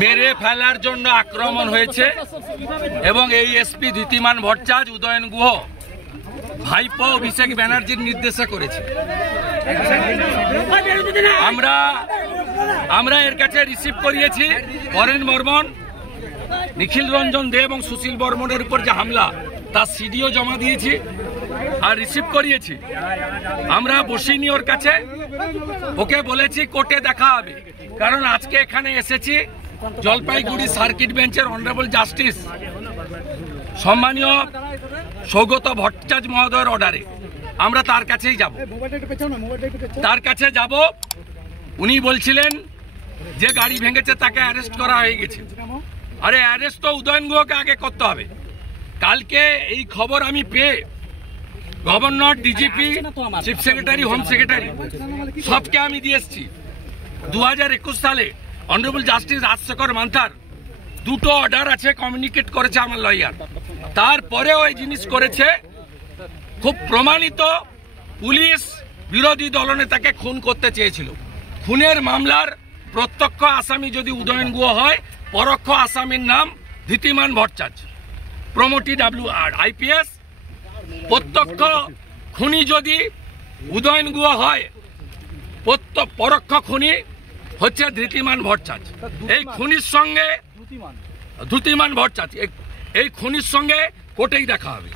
মেরে ফেলার জন্য আক্রমণ হয়েছে এবং এই এসপি ধৃতিমান ভট্টাচার্য উদয়ন গুহ ভাইপো অভিষেক ব্যানার্জির নির্দেশে করেছে। আমরা এর কাছে রিসিভ করিয়েছি বরেন বর্মন, নিখিল রঞ্জন দে এবং সুশীল বর্মনের উপর যে হামলা তার সিডিও জমা দিয়েছি আর রিসিভ করিয়েছি। আমরা বসিনি ওর কাছে, ওকে বলেছি কোর্টে দেখা হবে, কারণ আজকে এখানে এসেছি জলপাইগুড়ি সার্কিট বেঞ্চের অনারেবল জাস্টিস সম্মানীয় সৌগত ভট্টাচার্য মহোদয়ের অর্ডারে আমরা তার কাছেই যাব। উনি বলছিলেন যে গাড়ি ভেঙেছে তাকে অ্যারেস্ট করা হয়ে গেছে। আরে অ্যারেস্ট তো উদয়ন গুহকে আগে করতে হবে। কালকে এই খবর আমি পেয়ে governor, DGP, chief secretary, home secretary সবকে আমি দিয়ে এসছি। 2021 সালে অনারেবল জাস্টিস রাজশেখর মান্থার দুটো অর্ডার আছে, কমিউনিকেট করেছে আমার লয়ার। তারপরেও এই জিনিস করেছে, খুব প্রমাণিত। পুলিশ বিরোধী দলনেতাকে খুন করতে চেয়েছিল। খুনের মামলার প্রত্যক্ষ আসামি যদি উদয়ন গুহ হয়, পরোক্ষ আসামির নাম Dhritiman Bhattacharya, promotee WR IPS। প্রত্যক্ষ খুনি যদি উদয়ন গুহ হয়, পরোক্ষ খুনি হচ্ছে ধৃতিমান ভট্টাচার্য। এই খুনির সঙ্গে ধৃতিমান ভট্টাচার্য এই খুনির সঙ্গে কোর্টেই দেখা হবে।